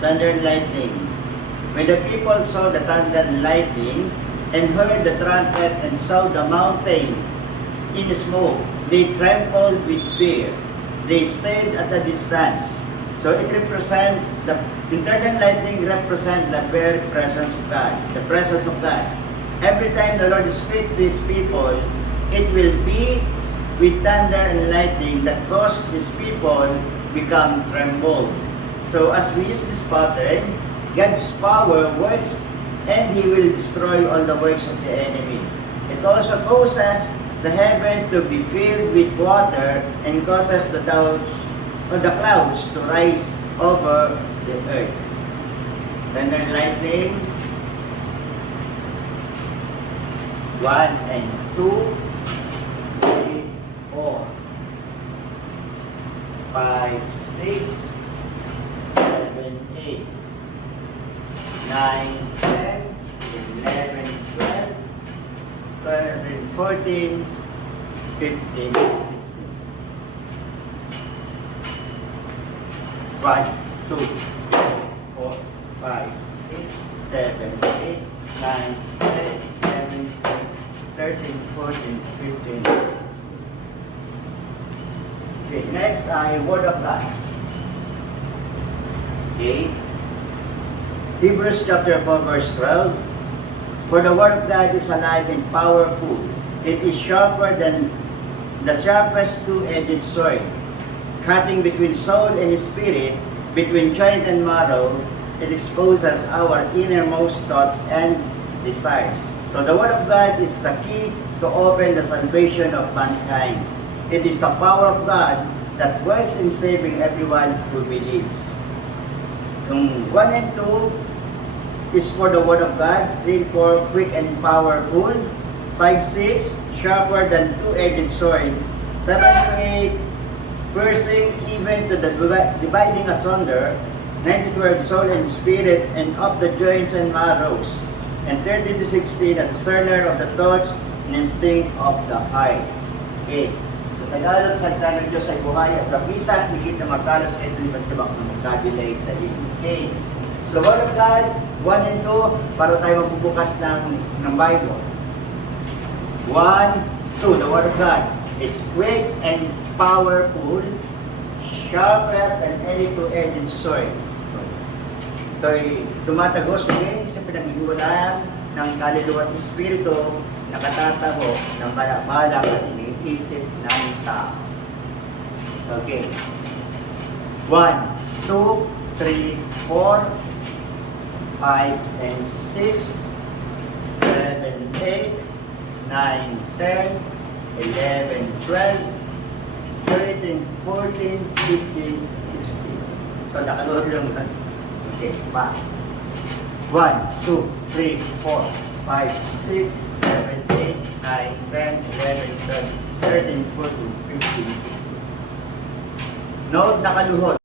thunder and lightning. When the people saw the thunder and lightning, and heard the trumpet, and saw the mountain in smoke, they trembled with fear. They stayed at a distance. So it represents, the thunder and lightning represent the very presence of God, the presence of God. Every time the Lord speaks to His people, it will be with thunder and lightning that cause His people become trembled. So as we use this pattern, God's power works and He will destroy all the works of the enemy. It also causes the heavens to be filled with water and causes the clouds to rise over the earth. Thunder and lightning. 1 and 2, 3, 4, 5, 6, 7, 8, 9, 10, 11, 12, 13, 14, 15, 16. 1, 2, 4, 5, 6, 7, 8, 9, 10, 11, 12, 13, 14, 15. Okay, next ay Word of God. Okay. Hebrews chapter 4 verse 12. For the word of God is alive and powerful. It is sharper than the sharpest two-edged sword, cutting between soul and spirit, between joint and marrow. It exposes our innermost thoughts and desires. So the word of God is the key to open the salvation of mankind. It is the power of God that works in saving everyone who believes. Yung 1 and 2 is for the word of God. 3, 4, quick and powerful. 5, 6, sharper than two-edged sword. 7 to 8, piercing even to the dividing asunder, 9 to 12, soul and spirit, and of the joints and marrows. And 13 to 16, a discerner of the thoughts and instinct of the heart. Okay. Sa Tagalog, salita ng Diyos ay buhay at labisa, higit na magkalas kayo sa libat-libak ng magkabilay tayo. Okay. So, word of God, 1 and 2, para tayo magbubukas ng Bible. 1, 2, the word of God is quick and powerful, sharper than any two-edged sword. Ito ay tumatagos ngayon sa pinag-iulan ng kaluluwa at espiritu na katatago ng balak at iniisip ng tao. Okay. 1, 2, 3, 4, 5 and 6, 7, 8, 9, 10, 11, 12, 13, 14, 15, 16. So, nakaluhod lang yan. Okay, pa. 1, 2, 3, 4, 5, 6, 7, 8, 9, 10, 11, 12, 13, 14, 15, 16. Note, nakaluhod.